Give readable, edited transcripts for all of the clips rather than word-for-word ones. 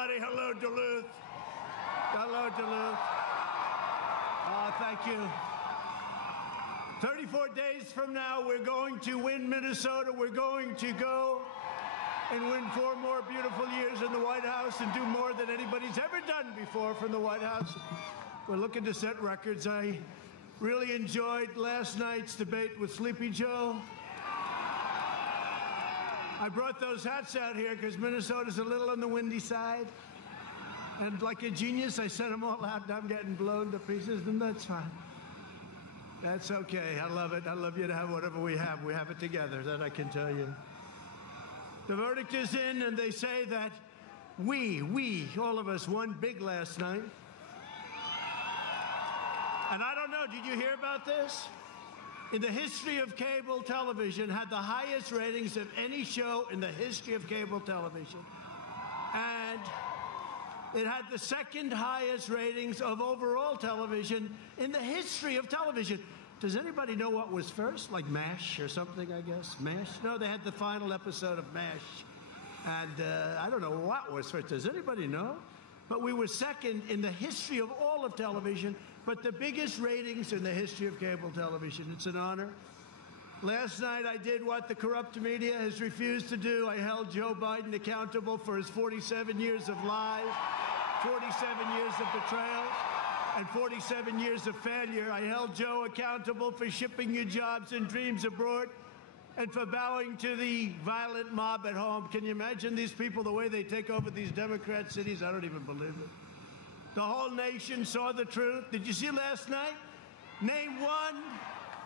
everybody. Hello, Duluth. Hello, Duluth. Thank you. 34 days from now, we're going to win Minnesota. We're going to go and win 4 more beautiful years in the White House and do more than anybody's ever done before from the White House. We're looking to set records. I really enjoyed last night's debate with Sleepy Joe. I brought those hats out here because Minnesota's a little on the windy side. And like a genius, I sent them all out, and I'm getting blown to pieces, and that's fine. That's okay. I love it. I love you to have whatever we have. We have it together, that I can tell you. The verdict is in, and they say that we, all of us, won big last night. And I don't know, did you hear about this? In the history of cable television, had the highest ratings of any show in the history of cable television. And it had the second highest ratings of overall television in the history of television. Does anybody know what was first? Like MASH or something, I guess? MASH? No, they had the final episode of MASH. And I don't know what was first. Does anybody know? But we were second in the history of all of television, but the biggest ratings in the history of cable television. It's an honor. Last night I did what the corrupt media has refused to do. I held Joe Biden accountable for his 47 years of lies, 47 years of betrayal, and 47 years of failure. I held Joe accountable for shipping your jobs and dreams abroad and for bowing to the violent mob at home. Can you imagine these people, the way they take over these Democrat cities? I don't even believe it. The whole nation saw the truth. Did you see last night? Name one.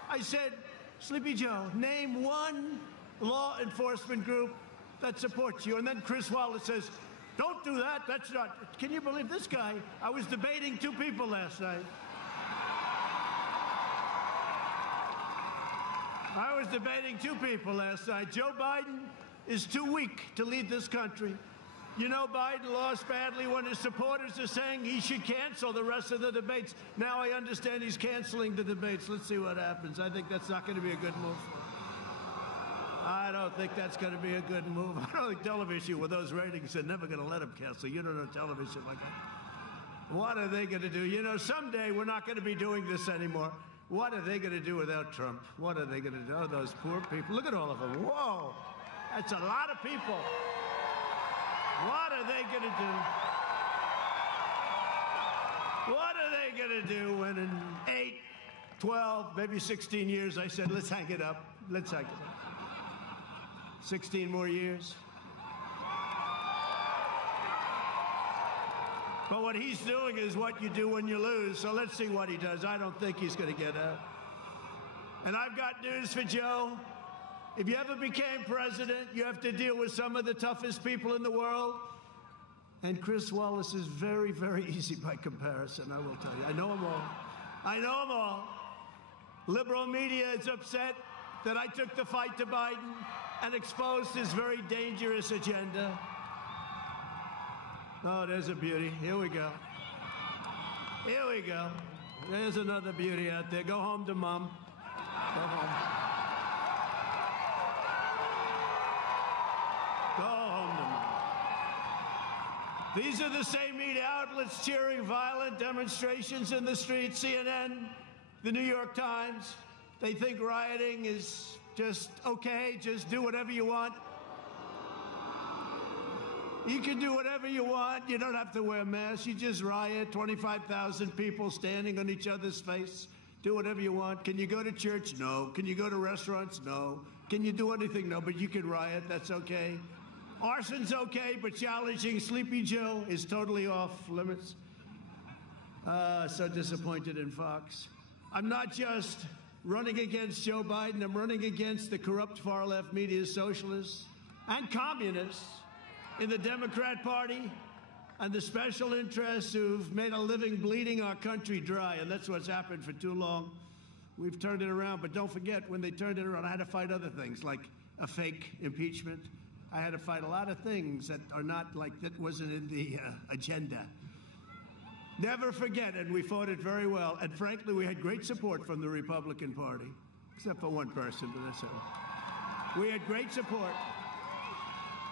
I said, Sleepy Joe, name one law enforcement group that supports you. And then Chris Wallace says, don't do that. That's not. Can you believe this guy? I was debating 2 people last night. I was debating 2 people last night. Joe Biden is too weak to lead this country. You know, Biden lost badly when his supporters are saying he should cancel the rest of the debates. Now I understand he's canceling the debates. Let's see what happens. I think that's not going to be a good move for him. I don't think that's going to be a good move. I don't think television with those ratings, they're never going to let him cancel. You don't know television like that. What are they going to do? You know, someday we're not going to be doing this anymore. What are they going to do without Trump? What are they going to do? Oh, those poor people. Look at all of them. Whoa. That's a lot of people. What are they going to do? What are they going to do when in 8, 12, maybe 16 years, I said, let's hang it up. Let's hang it up. 16 more years. But what he's doing is what you do when you lose, so let's see what he does. I don't think he's going to get out. And I've got news for Joe. If you ever became president, you have to deal with some of the toughest people in the world. And Chris Wallace is very, very easy by comparison, I will tell you. I know them all. I know them all. Liberal media is upset that I took the fight to Biden and exposed his very dangerous agenda. Oh, there's a beauty. Here we go. Here we go. There's another beauty out there. Go home to Mom. Go home. Go home to Mom. These are the same media outlets cheering violent demonstrations in the streets. CNN, the New York Times. They think rioting is just okay. Just do whatever you want. You can do whatever you want. You don't have to wear masks. You just riot. 25,000 people standing on each other's face. Do whatever you want. Can you go to church? No. Can you go to restaurants? No. Can you do anything? No. But you can riot. That's okay. Arson's okay, but challenging Sleepy Joe is totally off limits. So disappointed in Fox. I'm not just running against Joe Biden. I'm running against the corrupt far-left media socialists and communists in the Democrat Party and the special interests who've made a living bleeding our country dry. And that's what's happened for too long. We've turned it around. But don't forget, when they turned it around, I had to fight other things, like a fake impeachment. I had to fight a lot of things that are not like, that wasn't in the agenda. Never forget, and we fought it very well. And frankly, we had great support from the Republican Party, except for one person, but that's all. We had great support.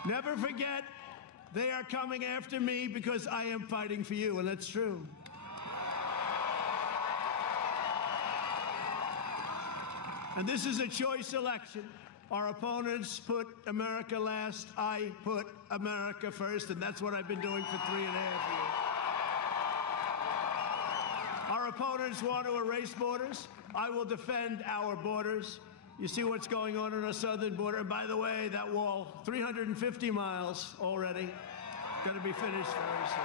Never forget They are coming after me because I am fighting for you, and that's true. And this is a choice election. Our opponents put America last. I put America first, and that's what I've been doing for 3.5 years. Our opponents want to erase borders. I will defend our borders. You see what's going on our southern border. And by the way, that wall, 350 miles already, going to be finished very soon.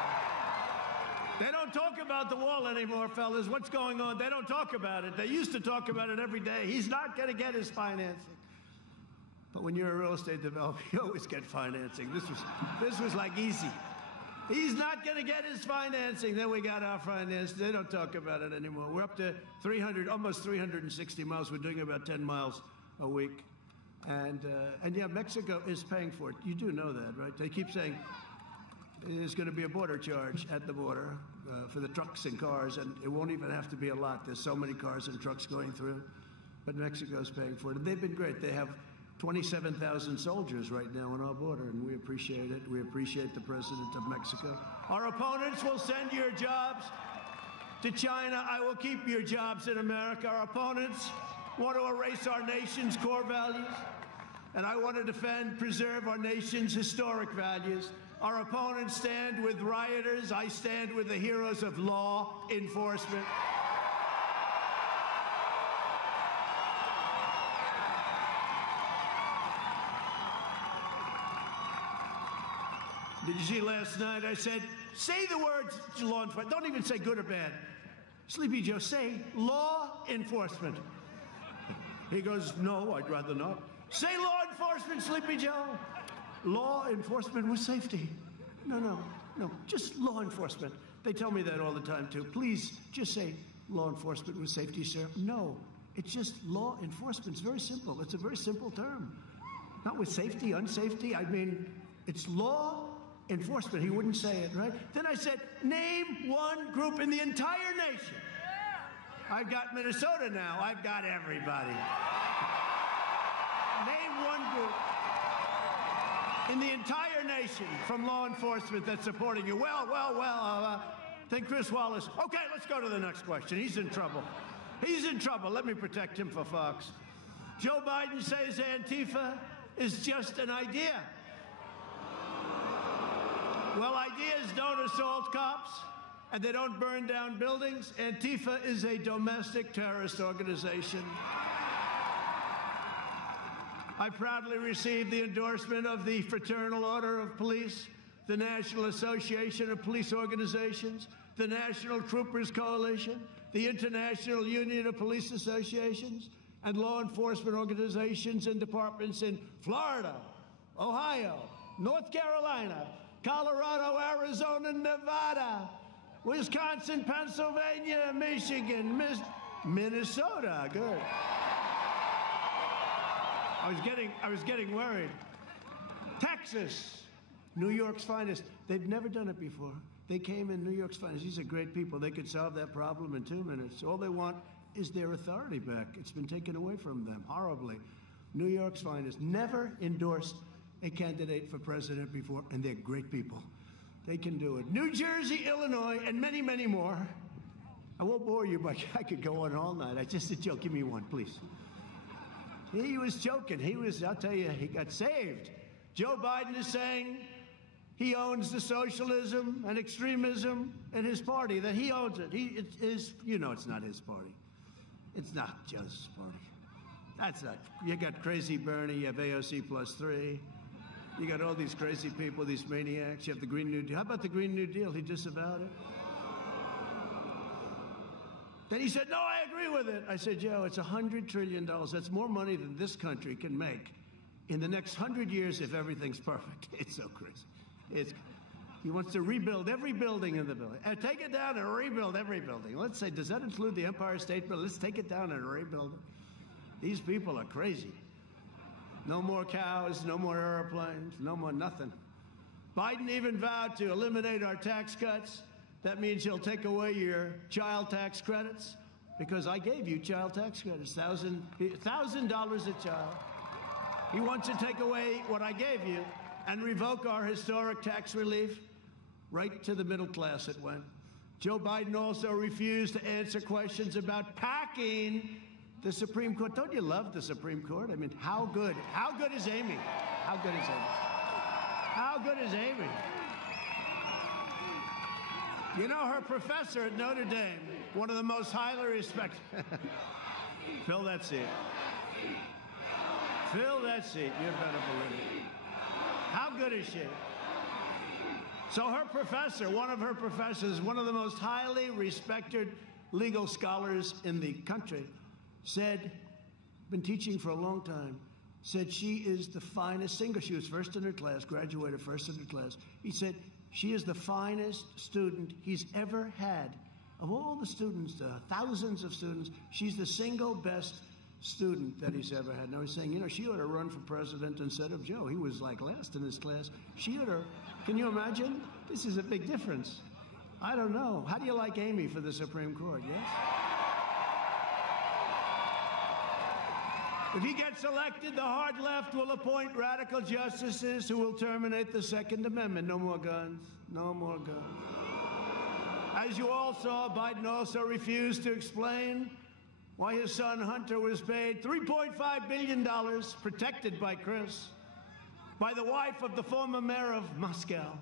They don't talk about the wall anymore, fellas. What's going on? They don't talk about it. They used to talk about it every day. He's not going to get his financing. But when you're a real estate developer, you always get financing. This was like easy. He's not going to get his financing. Then we got our financing. They don't talk about it anymore. We're up to 300, almost 360 miles. We're doing about 10 miles a week. And yeah, Mexico is paying for it. You do know that, right? They keep saying there's going to be a border charge at the border for the trucks and cars, and it won't even have to be a lot. There's so many cars and trucks going through. But Mexico's paying for it. And they've been great. They have 27,000 soldiers right now on our border, and we appreciate it. We appreciate the president of Mexico. Our opponents will send your jobs to China. I will keep your jobs in America. Our opponents want to erase our nation's core values, and I want to defend, preserve our nation's historic values. Our opponents stand with rioters. I stand with the heroes of law enforcement. Did you see last night? I said, say the words law enforcement. Don't even say good or bad. Sleepy Joe, say law enforcement. He goes, no, I'd rather not. Say law enforcement, Sleepy Joe. Law enforcement with safety. No, just law enforcement. They tell me that all the time, too. Please, just say law enforcement with safety, sir. No, it's just law enforcement. It's very simple. It's a very simple term. Not with safety, unsafety. I mean, it's law enforcement. He wouldn't say it, right? Then I said, name one group in the entire nation. I've got Minnesota now. I've got everybody. Name one group in the entire nation from law enforcement that's supporting you. Well, then Chris Wallace. Okay, let's go to the next question. He's in trouble. He's in trouble. Let me protect him for Fox. Joe Biden says Antifa is just an idea. Well, ideas don't assault cops, and they don't burn down buildings. Antifa is a domestic terrorist organization. I proudly received the endorsement of the Fraternal Order of Police, the National Association of Police Organizations, the National Troopers Coalition, the International Union of Police Associations, and law enforcement organizations and departments in Florida, Ohio, North Carolina, Colorado, Arizona, Nevada, Wisconsin, Pennsylvania, Michigan, Minnesota. Good. I was getting worried. Texas, New York's finest. They've never done it before. They came in New York's finest. These are great people. They could solve that problem in 2 minutes. All they want is their authority back. It's been taken away from them horribly. New York's finest. Never endorsed a candidate for president before, and they're great people. They can do it. New Jersey, Illinois, and many, many more. I won't bore you, but I could go on all night. I just a joke. Give me one, please. He was joking. I'll tell you, he got saved. Joe Biden is saying he owns the socialism and extremism in his party, that he owns it. It's not his party. It's not Joe's party. That's not. You got crazy Bernie, you have AOC plus 3. You got all these crazy people, these maniacs. You have the Green New Deal. How about the Green New Deal? He disavowed it. Then he said, no, I agree with it. I said, Joe, it's $100 trillion. That's more money than this country can make in the next 100 years if everything's perfect. It's so crazy. He wants to rebuild every building in the building. Take it down and rebuild every building. Let's say, does that include the Empire State Building? Let's take it down and rebuild it. These people are crazy. No more cows, no more airplanes, no more nothing. Biden even vowed to eliminate our tax cuts. That means he'll take away your child tax credits, because I gave you child tax credits, $1,000 a child. He wants to take away what I gave you. and revoke our historic tax relief? Right to the middle class it went. Joe Biden also refused to answer questions about packing the Supreme Court. Don't you love the Supreme Court? I mean, how good is Amy? How good is Amy? How good is Amy? You know, her professor at Notre Dame, one of the most highly respected. Fill that seat. Fill that seat. You better believe it. How good is she? So her professor, one of her professors, one of the most highly respected legal scholars in the country, said, been teaching for a long time, said she is the finest singer. She was first in her class, graduated first in her class. He said she is the finest student he's ever had. Of all the students, thousands of students, she's the single best student that he's ever had. Now he's saying, you know, she ought to run for president instead of Joe. He was like last in his class. She ought to, can you imagine? This is a big difference. I don't know. How do you like Amy for the Supreme Court, yes? If he gets elected, the hard left will appoint radical justices who will terminate the Second Amendment. No more guns. No more guns. As you all saw, Biden also refused to explain why his son Hunter was paid $3.5 billion, protected by Chris, by the wife of the former mayor of Moscow.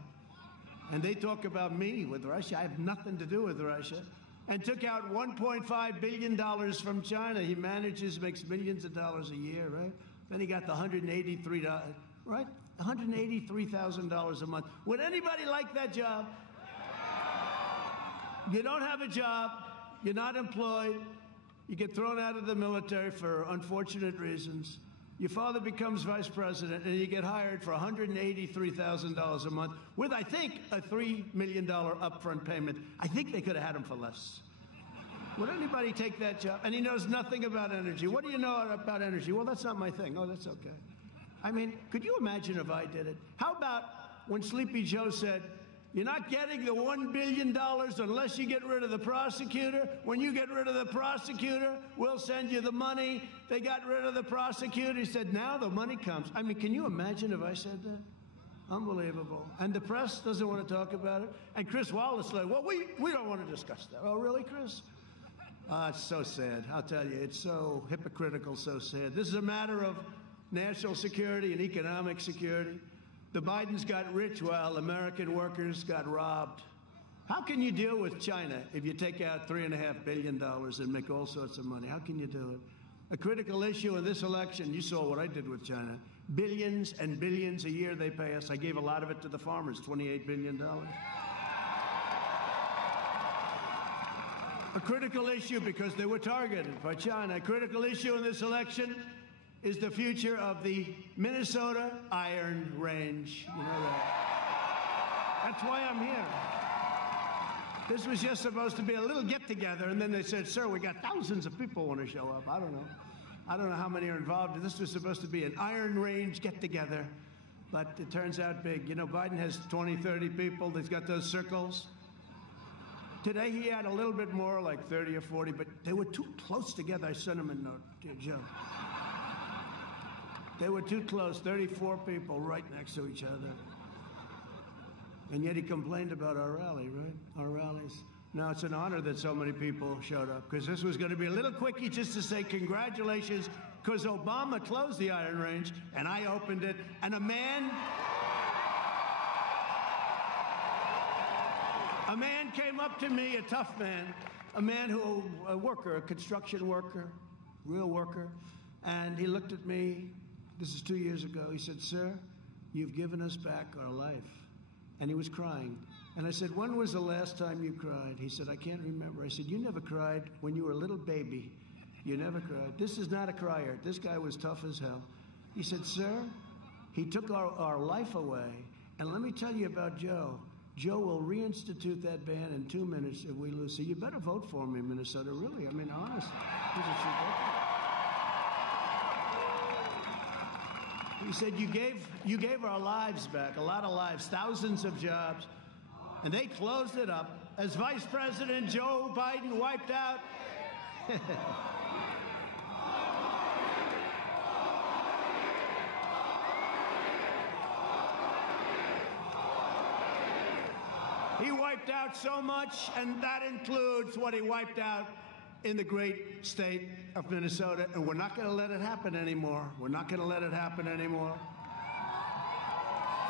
And they talk about me with Russia. I have nothing to do with Russia. And took out $1.5 billion from China. He makes millions of dollars a year, right? Then he got the $183, right? $183,000 a month. Would anybody like that job? You don't have a job, you're not employed, you get thrown out of the military for unfortunate reasons. Your father becomes vice president, and you get hired for $183,000 a month with, I think, a $3 million upfront payment. I think they could have had him for less. Would anybody take that job? And he knows nothing about energy. What do you know about energy? Well, that's not my thing. Oh, that's okay. I mean, could you imagine if I did it? How about when Sleepy Joe said, you're not getting the $1 billion unless you get rid of the prosecutor. When you get rid of the prosecutor, we'll send you the money. They got rid of the prosecutor. He said, now the money comes. I mean, can you imagine if I said that? Unbelievable. And the press doesn't want to talk about it. And Chris Wallace said, well, we don't want to discuss that. Oh, really, Chris? It's so sad. I'll tell you, it's so hypocritical, so sad. This is a matter of national security and economic security. The Bidens got rich while American workers got robbed. How can you deal with China if you take out $3.5 billion and make all sorts of money? How can you do it? A critical issue in this election, you saw what I did with China. Billions and billions a year they pay us. I gave a lot of it to the farmers, $28 billion. A critical issue because they were targeted by China. A critical issue in this election is the future of the Minnesota Iron Range. You know that. That's why I'm here. This was just supposed to be a little get-together, and then they said, sir, we got thousands of people want to show up. I don't know. I don't know how many are involved. This was supposed to be an Iron Range get-together, but it turns out big. You know, Biden has 20, 30 people. He's got those circles. Today he had a little bit more, like 30 or 40, but they were too close together. I sent him a note, dear Joe. They were too close, 34 people right next to each other. And yet he complained about our rally, right? Our rallies. Now, it's an honor that so many people showed up, because this was going to be a little quickie just to say congratulations, because Obama closed the Iron Range, and I opened it, and a man came up to me, a tough man, a worker, a construction worker, real worker, and he looked at me. This is 2 years ago. He said, sir, you've given us back our life. And he was crying. And I said, when was the last time you cried? He said, I can't remember. I said, you never cried when you were a little baby. You never cried. This is not a crier. This guy was tough as hell. He said, sir, he took our life away. And let me tell you about Joe. Joe will reinstitute that ban in 2 minutes if we lose. So you better vote for me, Minnesota. Really, I mean, honestly. He said, you gave our lives back, a lot of lives, thousands of jobs, and they closed it up as Vice President Joe Biden wiped out. He wiped out so much, and that includes what he wiped out in the great state of Minnesota, and we're not going to let it happen anymore. We're not going to let it happen anymore.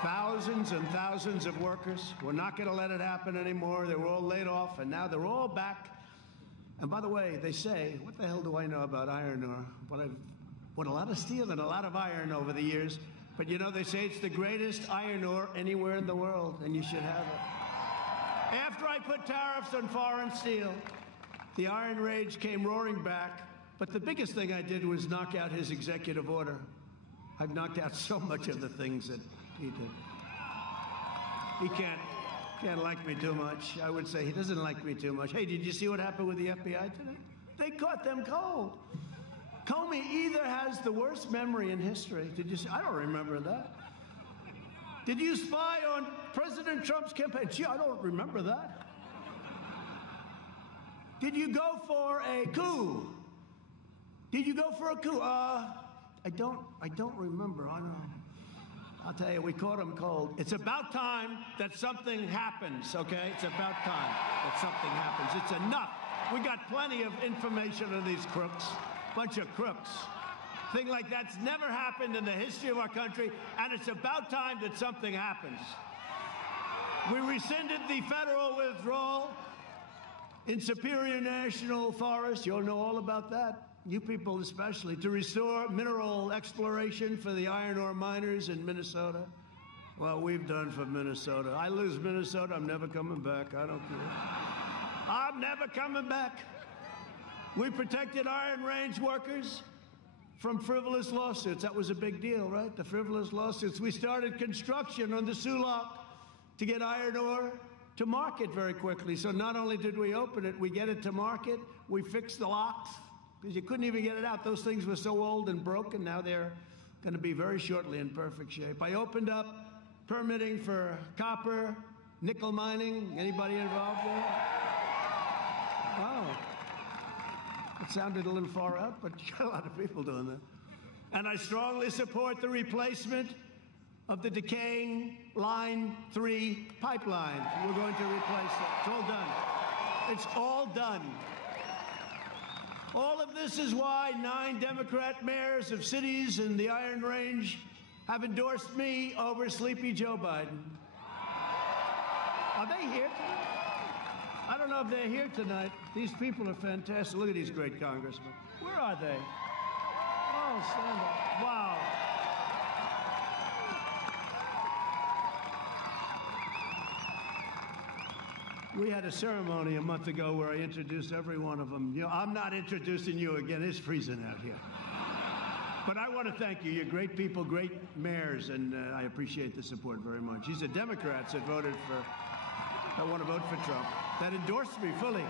Thousands and thousands of workers, we're not going to let it happen anymore. They were all laid off, and now they're all back. And by the way, they say, what the hell do I know about iron ore? But I've bought a lot of steel and a lot of iron over the years. But you know, they say it's the greatest iron ore anywhere in the world, and you should have it. After I put tariffs on foreign steel, the iron rage came roaring back. But the biggest thing I did was knock out his executive order. I've knocked out so much of the things that he did. He can't like me too much. I would say he doesn't like me too much. Hey, did you see what happened with the FBI today? They caught them cold. Comey either has the worst memory in history. Did you see? I don't remember that. Did you spy on President Trump's campaign? Gee, I don't remember that. Did you go for a coup? Did you go for a coup? I don't remember. I'll tell you, we caught him cold. It's about time that something happens, okay? It's about time that something happens. It's enough. We got plenty of information on these crooks. Bunch of crooks. Thing like that's never happened in the history of our country, and it's about time that something happens. We rescinded the federal withdrawal in Superior National Forest. You'll know all about that. You people especially, to restore mineral exploration for the iron ore miners in Minnesota. Well, we've done for Minnesota. I lose Minnesota, I'm never coming back. I don't care. I'm never coming back. We protected Iron Range workers from frivolous lawsuits. That was a big deal, right? The frivolous lawsuits. We started construction on the Sulak to get iron ore to market very quickly. So not only did we open it, we get it to market, we fixed the locks, because you couldn't even get it out. Those things were so old and broken. Now they're going to be very shortly in perfect shape. I opened up permitting for copper, nickel mining. Anybody involved there? Oh. It sounded a little far out, but you got a lot of people doing that. And I strongly support the replacement of the decaying Line 3 pipeline. We're going to replace it. It's all done. It's all done. All of this is why 9 Democrat mayors of cities in the Iron Range have endorsed me over Sleepy Joe Biden. Are they here tonight? I don't know if they're here tonight. These people are fantastic. Look at these great congressmen. Where are they? Oh, stand up. Wow. We had a ceremony a month ago where I introduced every one of them. You know, I'm not introducing you again. It's freezing out here. But I want to thank you. You're great people, great mayors, and I appreciate the support very much. These are Democrats that voted for, that want to vote for Trump, that endorsed me fully.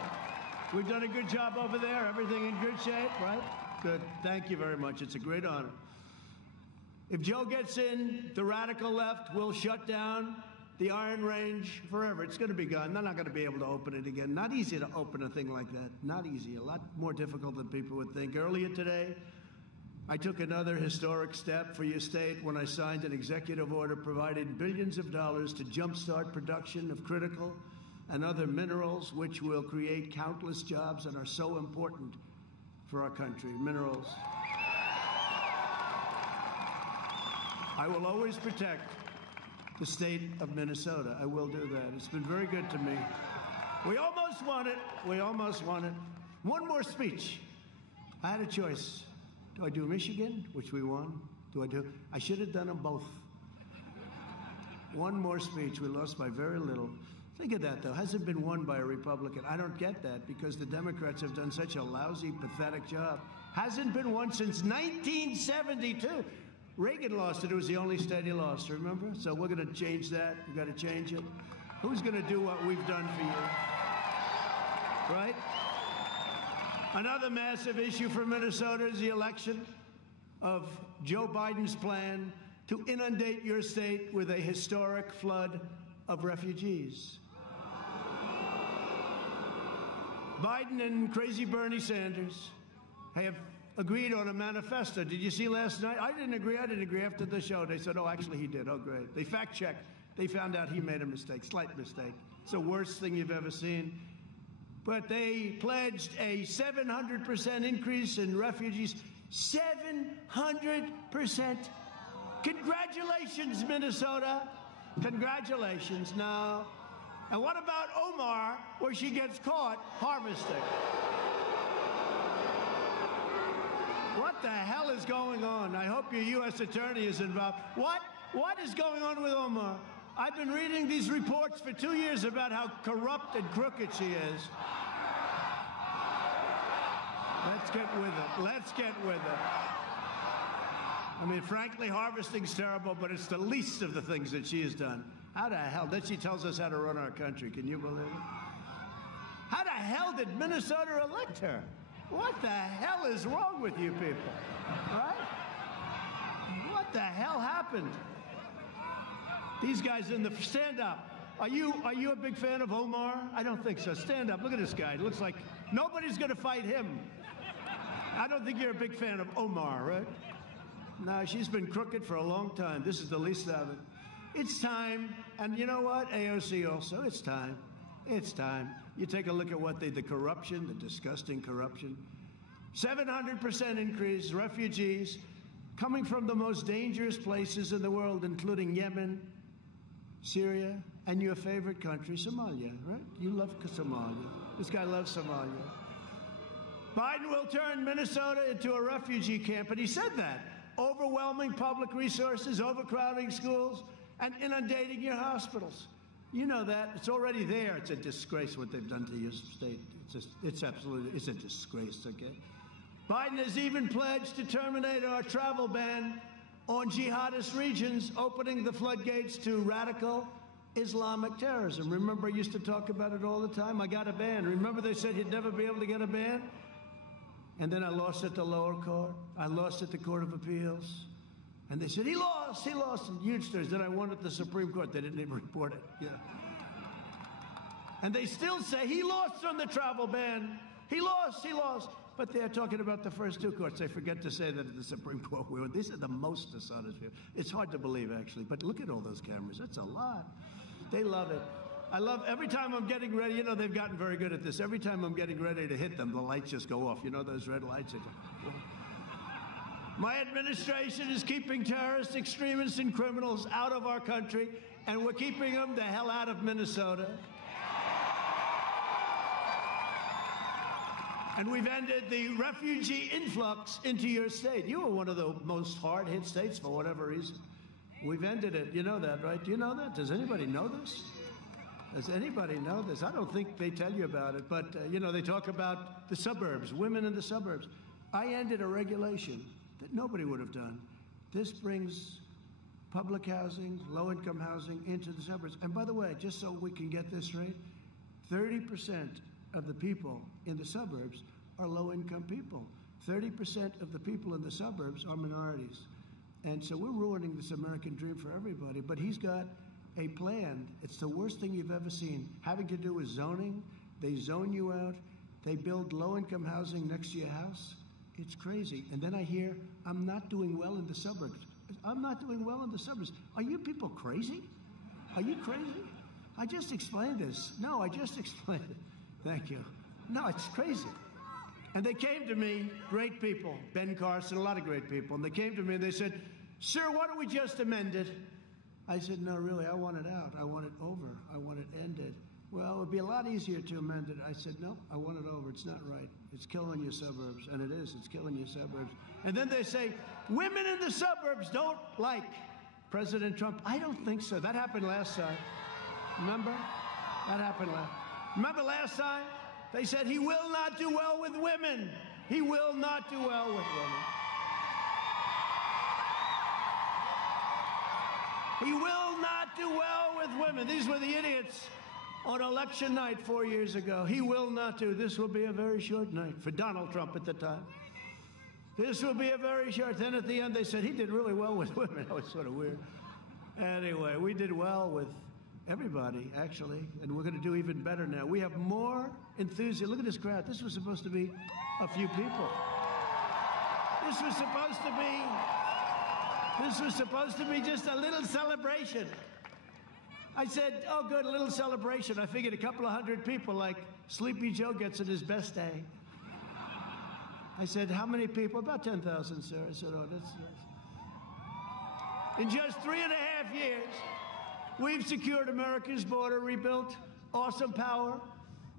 We've done a good job over there. Everything in good shape, right? Good. Thank you very much. It's a great honor. If Joe gets in, the radical left will shut down the Iron Range forever. It's going to be gone. They're not going to be able to open it again. Not easy to open a thing like that. Not easy. A lot more difficult than people would think. Earlier today, I took another historic step for your state when I signed an executive order providing billions of dollars to jumpstart production of critical and other minerals, which will create countless jobs and are so important for our country. Minerals. I will always protect the state of Minnesota. I will do that. It's been very good to me. We almost won it. We almost won it. One more speech. I had a choice. Do I do Michigan, which we won? I should have done them both. One more speech. We lost by very little. Think of that, though. Hasn't been won by a Republican. I don't get that because the Democrats have done such a lousy, pathetic job. Hasn't been won since 1972. Reagan lost it. It was the only state he lost, remember? So we're going to change that. We've got to change it. Who's going to do what we've done for you? Right? Another massive issue for Minnesota is the election of Joe Biden's plan to inundate your state with a historic flood of refugees. Biden and crazy Bernie Sanders have agreed on a manifesto. Did you see last night? I didn't agree. After the show, they said, oh, actually he did. Oh, great. They fact-checked. They found out he made a mistake, slight mistake. It's the worst thing you've ever seen. But they pledged a 700% increase in refugees. 700%. Congratulations, Minnesota. Congratulations. Now, and what about Omar, where she gets caught harvesting? What the hell is going on? I hope your U.S. attorney is involved. What is going on with Omar? I've been reading these reports for 2 years about how corrupt and crooked she is. Let's get with it. Let's get with it. I mean, frankly, harvesting's terrible, but it's the least of the things that she has done. How the hell? Then she tells us how to run our country. Can you believe it? How the hell did Minnesota elect her? What the hell is wrong with you people? Right? What the hell happened? These guys in the stand up. Are you a big fan of Omar? I don't think so. Stand up. Look at this guy. It looks like nobody's going to fight him. I don't think you're a big fan of Omar, right? No, she's been crooked for a long time. This is the least of it. It's time. And you know what? AOC also, it's time. It's time. You take a look at what the corruption, the disgusting corruption. 700% increase, refugees coming from the most dangerous places in the world, including Yemen, Syria, and your favorite country, Somalia, right? You love Somalia. This guy loves Somalia. Biden will turn Minnesota into a refugee camp, and he said that. Overwhelming public resources, overcrowding schools, and inundating your hospitals. You know that. It's already there. It's a disgrace what they've done to your state. It's a disgrace, okay? Biden has even pledged to terminate our travel ban on jihadist regions, opening the floodgates to radical Islamic terrorism. Remember, I used to talk about it all the time. I got a ban. Remember they said you'd never be able to get a ban? And then I lost at the lower court. I lost at the Court of Appeals. And they said, he lost in huge terms. Then I won at the Supreme Court. They didn't even report it. Yeah. And they still say he lost on the travel ban. He lost. But they're talking about the first two courts. They forget to say that at the Supreme Court we won. These are the most dishonest people. It's hard to believe, actually. But look at all those cameras. That's a lot. They love it. I love every time I'm getting ready. You know, they've gotten very good at this. Every time I'm getting ready to hit them, the lights just go off. You know those red lights? My administration is keeping terrorists, extremists, and criminals out of our country, and we're keeping them the hell out of Minnesota. And we've ended the refugee influx into your state. You were one of the most hard-hit states for whatever reason. We've ended it. You know that, right? Do you know that? Does anybody know this? Does anybody know this? I don't think they tell you about it, but, you know, they talk about the suburbs, women in the suburbs. I ended a regulation that nobody would have done. This brings public housing, low-income housing into the suburbs. And by the way, just so we can get this straight, 30% of the people in the suburbs are low-income people. 30% of the people in the suburbs are minorities. And so we're ruining this American dream for everybody. But he's got a plan. It's the worst thing you've ever seen, having to do with zoning. They zone you out. They build low-income housing next to your house. It's crazy. And then I hear, I'm not doing well in the suburbs. I'm not doing well in the suburbs. Are you people crazy? Are you crazy? I just explained this. No, I just explained it. Thank you. No, it's crazy. And they came to me, great people, Ben Carson, a lot of great people, and they came to me and they said, sir, why don't we just amend it? I said, no, really, I want it out. I want it over. I want it ended. Well, it would be a lot easier to amend it. I said, no, I want it over. It's not right. It's killing your suburbs. And it is. It's killing your suburbs. And then they say, women in the suburbs don't like President Trump. I don't think so. That happened last time. Remember? That happened last. Remember last time? They said he will not do well with women. He will not do well with women. He will not do well with women. These were the idiots on election night 4 years ago. He will not do. This will be a very short night for Donald Trump at the time. This will be a very short. Then at the end they said he did really well with women. That was sort of weird. Anyway, we did well with everybody, actually, and we're going to do even better now. We have more enthusiasm. Look at this crowd. This was supposed to be a few people. This was supposed to be just a little celebration. I said, oh, good, a little celebration. I figured a couple of hundred people like Sleepy Joe gets at his best day. I said, how many people? About 10,000, sir. I said, oh, that's nice. In just 3.5 years, we've secured America's border, rebuilt awesome power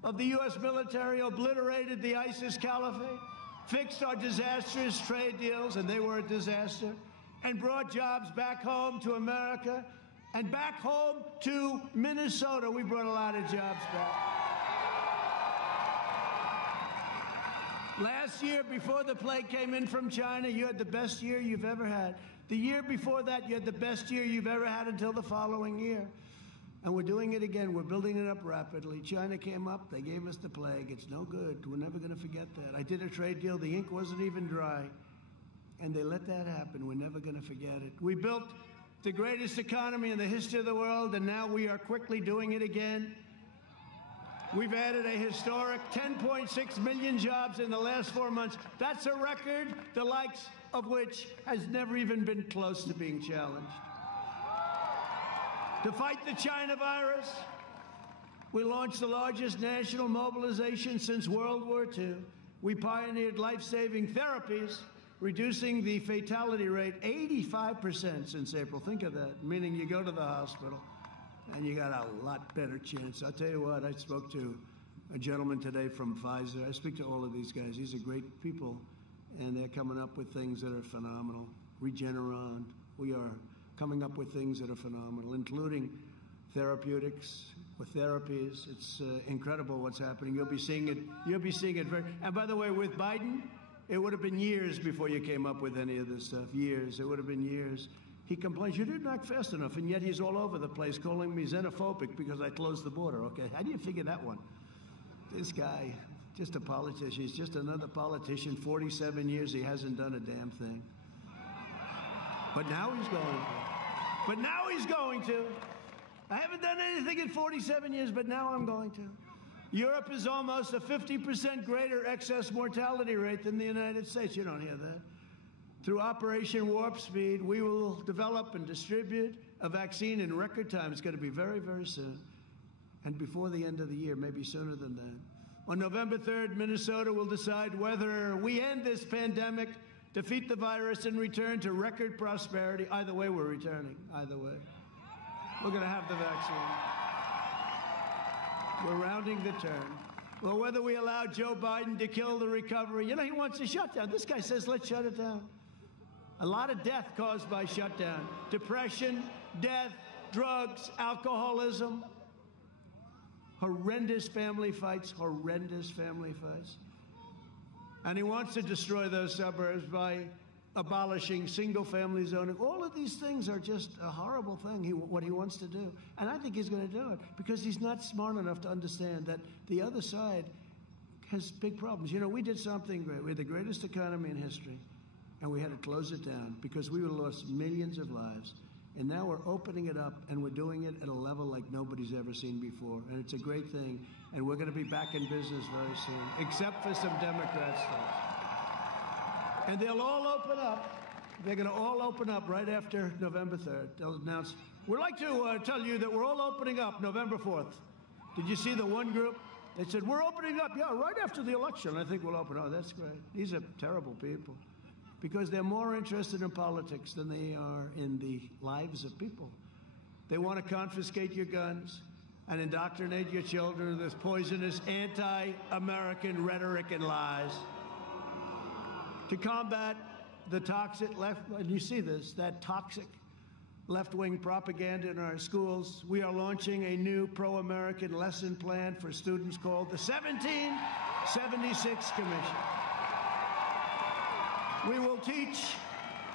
of the U.S. military, obliterated the ISIS caliphate, fixed our disastrous trade deals, and they were a disaster, and brought jobs back home to America and back home to Minnesota. We brought a lot of jobs back. Last year, before the plague came in from China, you had the best year you've ever had. The year before that, you had the best year you've ever had until the following year. And we're doing it again. We're building it up rapidly. China came up. They gave us the plague. It's no good. We're never going to forget that. I did a trade deal. The ink wasn't even dry. And they let that happen. We're never going to forget it. We built the greatest economy in the history of the world, and now we are quickly doing it again. We've added a historic 10.6 million jobs in the last 4 months. That's a record, the likes of which has never even been close to being challenged. To fight the China virus, we launched the largest national mobilization since World War II. We pioneered life-saving therapies, reducing the fatality rate 85% since April. Think of that, meaning you go to the hospital and you got a lot better chance. I'll tell you what, I spoke to a gentleman today from Pfizer. I speak to all of these guys. These are great people, and they're coming up with things that are phenomenal. Regeneron, we are coming up with things that are phenomenal, including therapeutics, with therapies. It's incredible what's happening. You'll be seeing it. You'll be seeing it very. And by the way, with Biden, it would have been years before you came up with any of this stuff. Years. It would have been years. He complains, you didn't act fast enough, and yet he's all over the place calling me xenophobic because I closed the border. Okay, how do you figure that one? This guy, just a politician. He's just another politician. 47 years, he hasn't done a damn thing. But now he's going to. But now he's going to. I haven't done anything in 47 years, but now I'm going to. Europe is almost a 50% greater excess mortality rate than the United States. You don't hear that. Through Operation Warp Speed, we will develop and distribute a vaccine in record time. It's going to be very, very soon. And before the end of the year, maybe sooner than that. On November 3rd, Minnesota will decide whether we end this pandemic, defeat the virus, and return to record prosperity. Either way, we're returning. Either way. We're going to have the vaccine. We're rounding the turn. Well, whether we allow Joe Biden to kill the recovery, you know, he wants a shutdown. This guy says, let's shut it down. A lot of death caused by shutdown. Depression, death, drugs, alcoholism. Horrendous family fights, horrendous family fights. And he wants to destroy those suburbs by abolishing single-family zoning. All of these things are just a horrible thing, what he wants to do. And I think he's going to do it because he's not smart enough to understand that the other side has big problems. You know, we did something great. We had the greatest economy in history, and we had to close it down because we would have lost millions of lives. And now we're opening it up, and we're doing it at a level like nobody's ever seen before. And it's a great thing. And we're going to be back in business very soon, except for some Democrat stuff. And they'll all open up. They're going to all open up right after November 3rd. They'll announce. We'd like to tell you that we're all opening up November 4th. Did you see the one group? They said, we're opening up, yeah, right after the election. I think we'll open up. Oh, that's great. These are terrible people. Because they're more interested in politics than they are in the lives of people. They want to confiscate your guns and indoctrinate your children with this poisonous anti-American rhetoric and lies. To combat the toxic left, and you see this, that toxic left-wing propaganda in our schools, we are launching a new pro-American lesson plan for students called the 1776 Commission. We will teach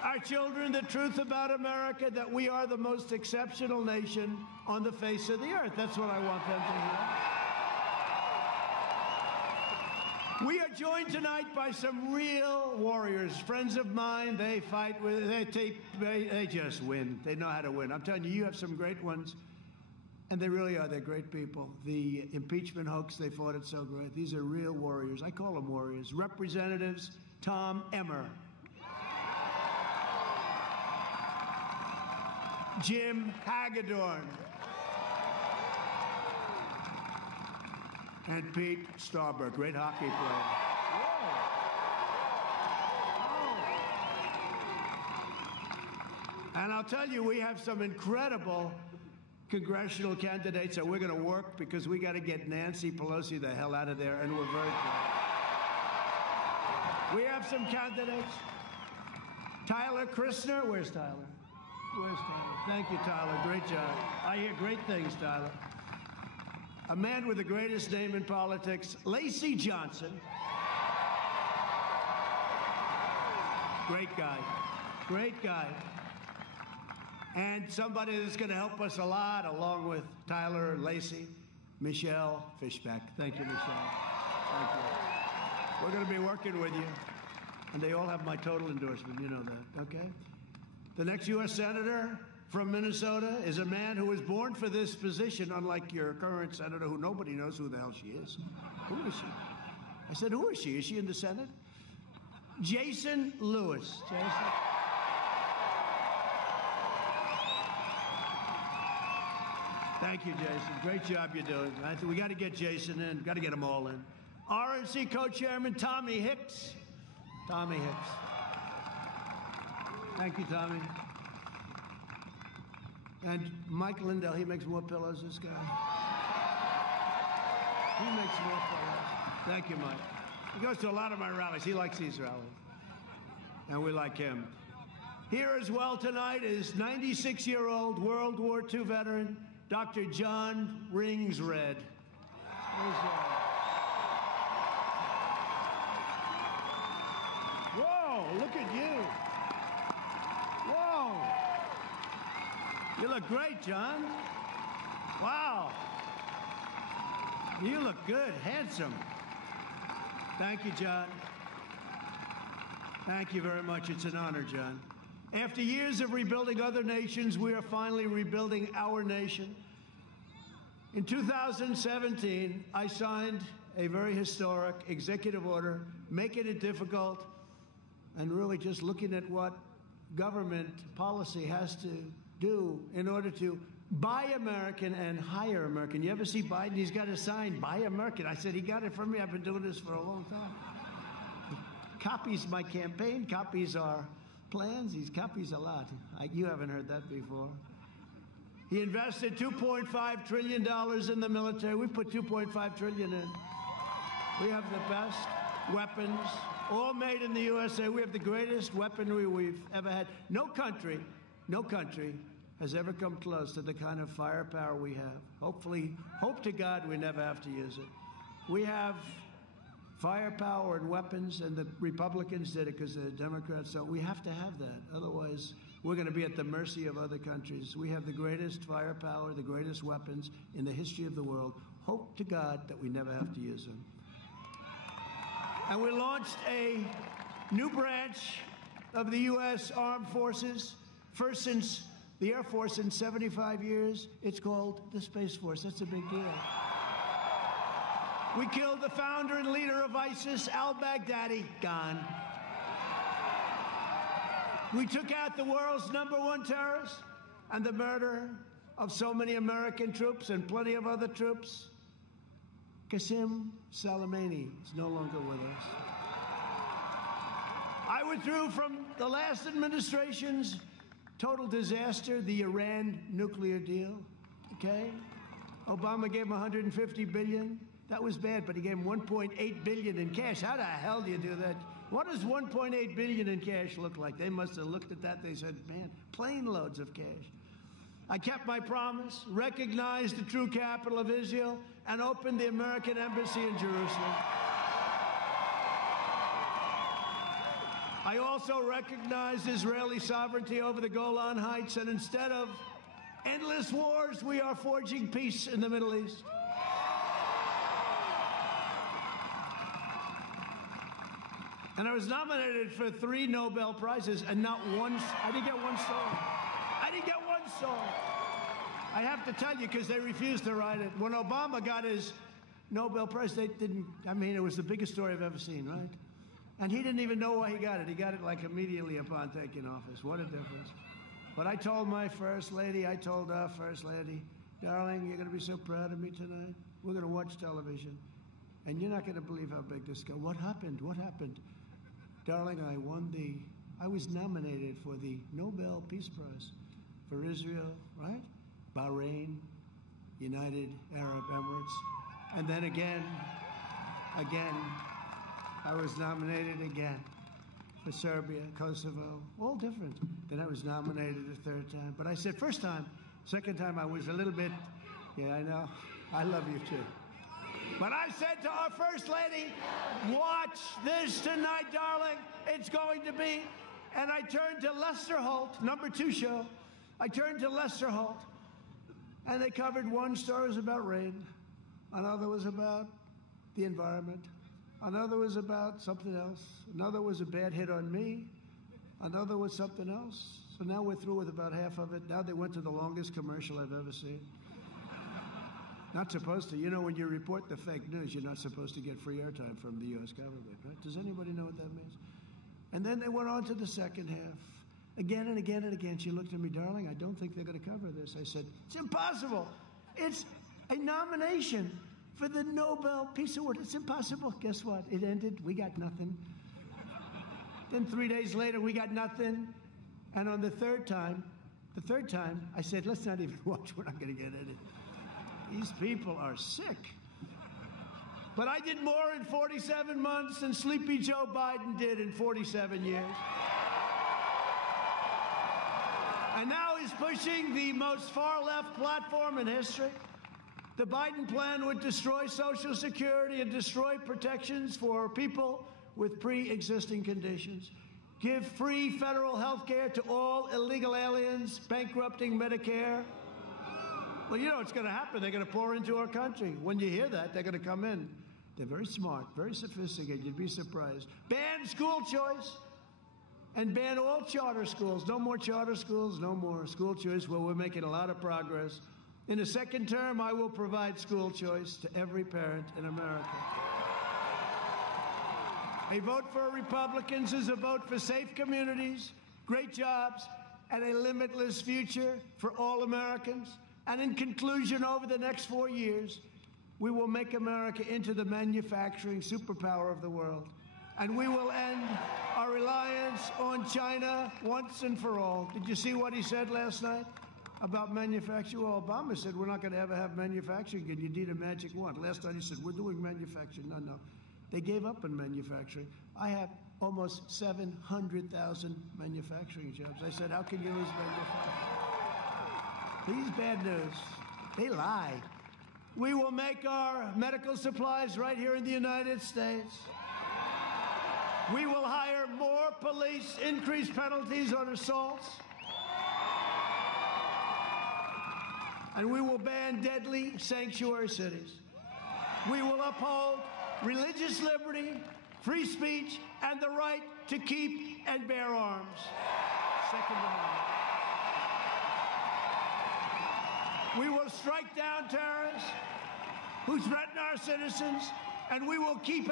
our children the truth about America, that we are the most exceptional nation on the face of the earth. That's what I want them to hear. We are joined tonight by some real warriors, friends of mine. They fight with, they just win. They know how to win. I'm telling you, you have some great ones. And they really are. They're great people. The impeachment hoax, they fought it so great. These are real warriors. I call them warriors. Representatives Tom Emmer, Jim Hagedorn, And Pete Starberg, great hockey player. Whoa. And I'll tell you, we have some incredible congressional candidates that we're going to work because we got to get Nancy Pelosi the hell out of there, and we're very glad. We have some candidates. Tyler Christner. Where's Tyler? Where's Tyler? Thank you, Tyler. Great job. I hear great things, Tyler. A man with the greatest name in politics, Lacey Johnson. Great guy. Great guy. And somebody that's going to help us a lot, along with Tyler and Lacey, Michelle Fishback. Thank you, Michelle. Thank you. We're going to be working with you. And they all have my total endorsement. You know that, okay? The next U.S. Senator from Minnesota is a man who was born for this position, unlike your current senator, who nobody knows who the hell she is. Who is she? I said, who is she? Is she in the Senate? Jason Lewis. Jason. Thank you, Jason. Great job you're doing. We got to get Jason in. Got to get them all in. RNC co-chairman Tommy Hicks. Tommy Hicks. Thank you, Tommy. And Mike Lindell, he makes more pillows, this guy. He makes more pillows. Thank you, Mike. He goes to a lot of my rallies. He likes these rallies. And we like him. Here as well tonight is 96-year-old World War II veteran, Dr. John Ringsred. Whoa, look at you. Whoa. You look great, John. Wow. You look good, handsome. Thank you, John. Thank you very much. It's an honor, John. After years of rebuilding other nations, we are finally rebuilding our nation. In 2017, I signed a very historic executive order, making it difficult and really just looking at what government policy has to do in order to buy American and hire American. You ever see Biden? He's got a sign, buy American. I said, he got it from me. I've been doing this for a long time. He copies my campaign, copies our plans. He copies a lot. You haven't heard that before. He invested $2.5 trillion in the military. We put $2.5 trillion in. We have the best weapons, all made in the USA. We have the greatest weaponry we've ever had. No country has ever come close to the kind of firepower we have. Hopefully, hope to God we never have to use it. We have firepower and weapons, and the Republicans did it because the Democrats don't. We have to have that. Otherwise, we're going to be at the mercy of other countries. We have the greatest firepower, the greatest weapons in the history of the world. Hope to God that we never have to use them. And we launched a new branch of the U.S. Armed Forces, first since the Air Force in 75 years. It's called the Space Force. That's a big deal. We killed the founder and leader of ISIS, al-Baghdadi, gone. We took out the world's #1 terrorist and the murder of so many American troops and plenty of other troops. Qasem Soleimani is no longer with us. I withdrew from the last administration's total disaster, the Iran nuclear deal, okay? Obama gave him $150 billion. That was bad, but he gave him $1.8 billion in cash. How the hell do you do that? What does $1.8 billion in cash look like? They must have looked at that. They said, man, plane loads of cash. I kept my promise, recognized the true capital of Israel, and opened the American embassy in Jerusalem. I also recognized Israeli sovereignty over the Golan Heights, and instead of endless wars, we are forging peace in the Middle East. And I was nominated for 3 Nobel Prizes, and not one, I didn't get one song. I didn't get one song. I have to tell you, because they refused to write it. When Obama got his Nobel Prize, they didn't, I mean, it was the biggest story I've ever seen, right? And he didn't even know why he got it. He got it like immediately upon taking office. What a difference. But I told my first lady, I told our first lady, darling, you're going to be so proud of me tonight. We're going to watch television. And you're not going to believe how big this got. What happened? What happened? Darling, I was nominated for the Nobel Peace Prize for Israel, right? Bahrain, United Arab Emirates. And then again, I was nominated again for Serbia, Kosovo, all different. Then I was nominated a third time. But I said, first time, second time I was a little bit, yeah, I know, I love you too. But I said to our First Lady, watch this tonight, darling. It's going to be. And I turned to Lester Holt, #2 show. I turned to Lester Holt, and they covered one story was about rain. Another was about the environment. Another was about something else. Another was a bad hit on me. Another was something else. So now we're through with about half of it. Now they went to the longest commercial I've ever seen. Not supposed to. You know, when you report the fake news, you're not supposed to get free airtime from the U.S. government, right? Does anybody know what that means? And then they went on to the second half. Again and again and again. She looked at me, darling, I don't think they're going to cover this. I said, it's impossible. It's a nomination for the Nobel Peace Award. It's impossible. Guess what? It ended. We got nothing. Then 3 days later, we got nothing. And on the third time, I said, let's not even watch. We're not going to get it. These people are sick. But I did more in 47 months than Sleepy Joe Biden did in 47 years. And now he's pushing the most far-left platform in history. The Biden plan would destroy Social Security and destroy protections for people with pre-existing conditions. Give free federal health care to all illegal aliens, bankrupting Medicare. Well, you know what's going to happen. They're going to pour into our country. When you hear that, they're going to come in. They're very smart, very sophisticated. You'd be surprised. Ban school choice and ban all charter schools. No more charter schools, no more school choice. Well, we're making a lot of progress. In the second term, I will provide school choice to every parent in America. A vote for Republicans is a vote for safe communities, great jobs, and a limitless future for all Americans. And in conclusion, over the next 4 years, we will make America into the manufacturing superpower of the world. And we will end our reliance on China once and for all. Did you see what he said last night about manufacturing? Well, Obama said we're not going to ever have manufacturing again. You need a magic wand. Last night he said we're doing manufacturing. No. They gave up on manufacturing. I have almost 700,000 manufacturing jobs. I said, how can you lose manufacturing? These bad news, they lie. We will make our medical supplies right here in the United States. We will hire more police, increase penalties on assaults. And we will ban deadly sanctuary cities. We will uphold religious liberty, free speech, and the right to keep and bear arms. Second Amendment. We will strike down terrorists who threaten our citizens, and we will keep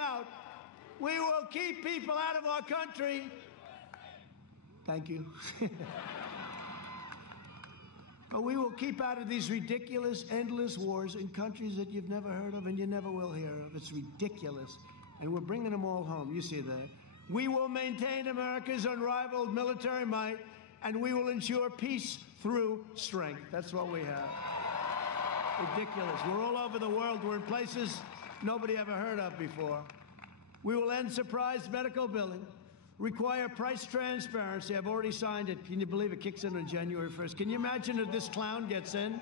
people out of our country. Thank you. But we will keep out of these ridiculous, endless wars in countries that you've never heard of and you never will hear of. It's ridiculous. And we're bringing them all home. You see that. We will maintain America's unrivaled military might, and we will ensure peace through strength. That's what we have. Ridiculous. We're all over the world. We're in places nobody ever heard of before. We will end surprise medical billing, require price transparency. I've already signed it. Can you believe it kicks in on January 1st? Can you imagine if this clown gets in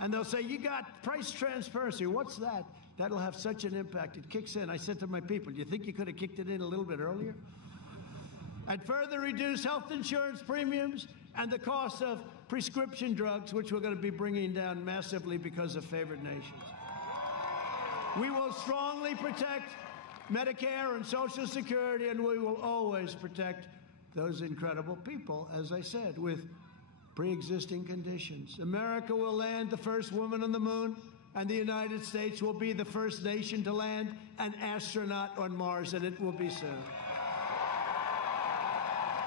and they'll say, you got price transparency. What's that? That'll have such an impact. It kicks in. I said to my people, do you think you could have kicked it in a little bit earlier? And further reduce health insurance premiums and the cost of prescription drugs, which we're going to be bringing down massively because of favored nations. We will strongly protect Medicare and Social Security, and we will always protect those incredible people, as I said, with pre-existing conditions. America will land the first woman on the moon, and the United States will be the first nation to land an astronaut on Mars, and it will be soon.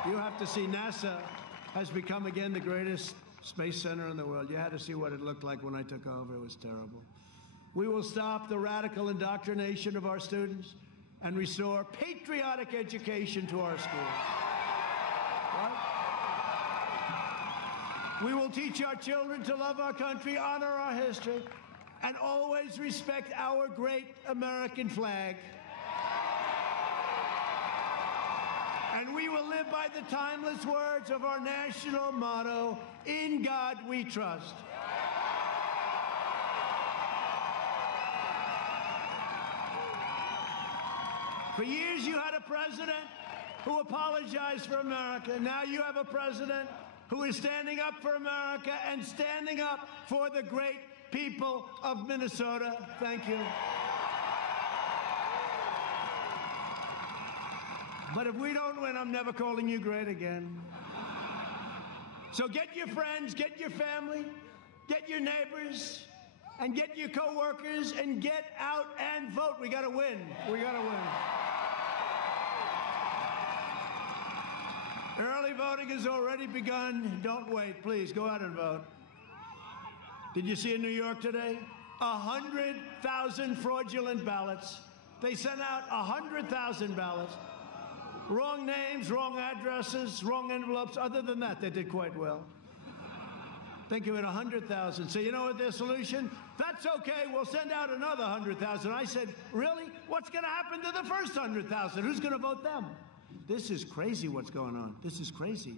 You have to see NASA has become again the greatest space center in the world. You had to see what it looked like when I took over. It was terrible. We will stop the radical indoctrination of our students and restore patriotic education to our schools. Right? We will teach our children to love our country, honor our history, and always respect our great American flag. And we will live by the timeless words of our national motto, "In God we trust." For years you had a president who apologized for America. Now you have a president who is standing up for America and standing up for the great people of Minnesota. Thank you. But if we don't win, I'm never calling you great again. So get your friends, get your family, get your neighbors, and get your coworkers, and get out and vote. We got to win. We got to win. Early voting has already begun. Don't wait. Please, go out and vote. Did you see in New York today? 100,000 fraudulent ballots. They sent out 100,000 ballots. Wrong names, wrong addresses, wrong envelopes. Other than that, they did quite well. Think of it, 100,000. So you know what their solution? That's okay, we'll send out another 100,000. I said, really? What's going to happen to the first 100,000? Who's going to vote them? This is crazy what's going on. This is crazy.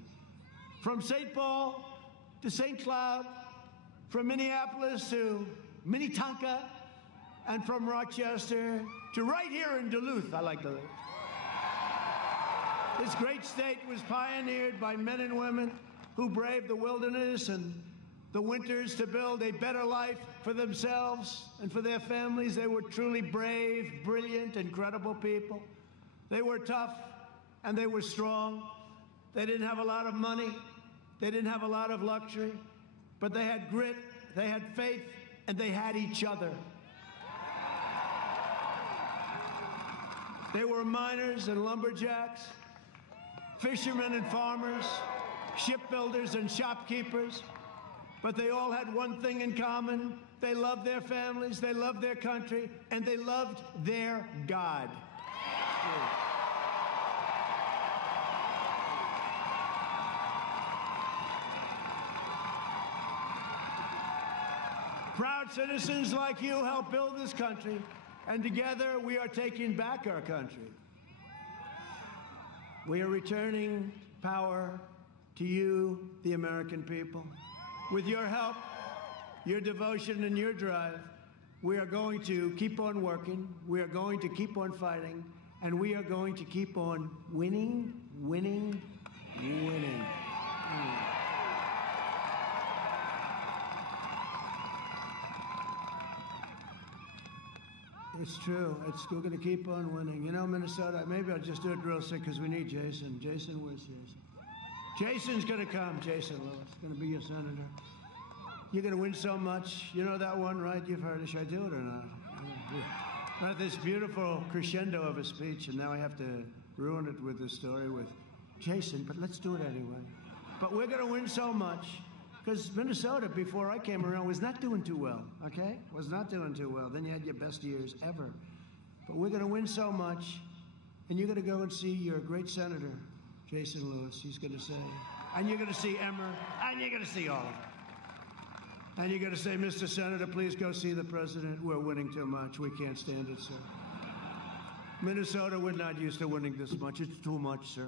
From St. Paul to St. Cloud, from Minneapolis to Minnetonka, and from Rochester to right here in Duluth. I like Duluth. This great state was pioneered by men and women who braved the wilderness and the winters to build a better life for themselves and for their families. They were truly brave, brilliant, incredible people. They were tough and they were strong. They didn't have a lot of money. They didn't have a lot of luxury, but they had grit, they had faith, and they had each other. They were miners and lumberjacks, fishermen and farmers, shipbuilders and shopkeepers, but they all had one thing in common. They loved their families, they loved their country, and they loved their God. Proud citizens like you help build this country, and together we are taking back our country. We are returning power to you, the American people. With your help, your devotion, and your drive, we are going to keep on working, we are going to keep on fighting, and we are going to keep on winning, winning, winning. It's true. We're going to keep on winning. You know, Minnesota, maybe I'll just do it real sick because we need Jason. Jason, where's Jason? Jason's going to come. Jason Lewis, going to be your senator. You're going to win so much. You know that one, right? You've heard it. Should I do it or not? Yeah. Right, this beautiful crescendo of a speech, and now I have to ruin it with this story with Jason, but let's do it anyway. But we're going to win so much. Because Minnesota, before I came around, was not doing too well, okay? Was not doing too well. Then you had your best years ever. But we're going to win so much, and you're going to go and see your great senator, Jason Lewis. He's going to say, and you're going to see Emmer, and you're going to see all of them. And you're going to say, Mr. Senator, please go see the president. We're winning too much. We can't stand it, sir. Minnesota, we're not used to winning this much. It's too much, sir.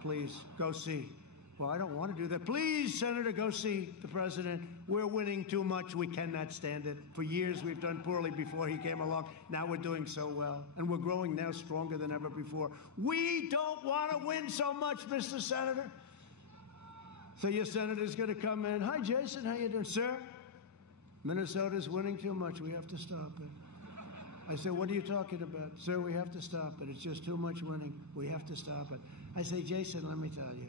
Please, go see. Well, I don't want to do that. Please, Senator, go see the president. We're winning too much. We cannot stand it. For years, we've done poorly before he came along. Now we're doing so well. And we're growing now stronger than ever before. We don't want to win so much, Mr. Senator. So your senator's going to come in. Hi, Jason. How you doing? Sir, Minnesota's winning too much. We have to stop it. I said, what are you talking about? Sir, we have to stop it. It's just too much winning. We have to stop it. I say, Jason, let me tell you.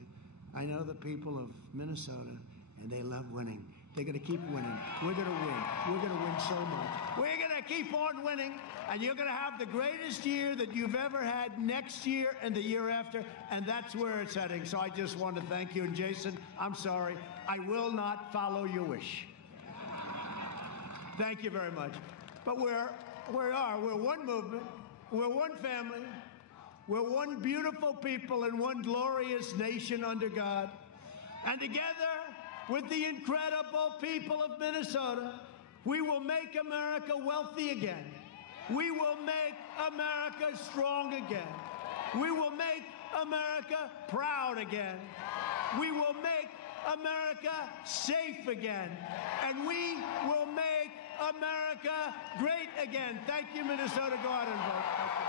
I know the people of Minnesota, and they love winning. They're going to keep winning. We're going to win. We're going to win so much. We're going to keep on winning, and you're going to have the greatest year that you've ever had next year and the year after, and that's where it's heading. So I just want to thank you. And Jason, I'm sorry. I will not follow your wish. Thank you very much. But we are. We're one movement. We're one family. We're one beautiful people and one glorious nation under God. And together with the incredible people of Minnesota, we will make America wealthy again. We will make America strong again. We will make America proud again. We will make America safe again. And we will make America great again. Thank you, Minnesota. Go out and vote.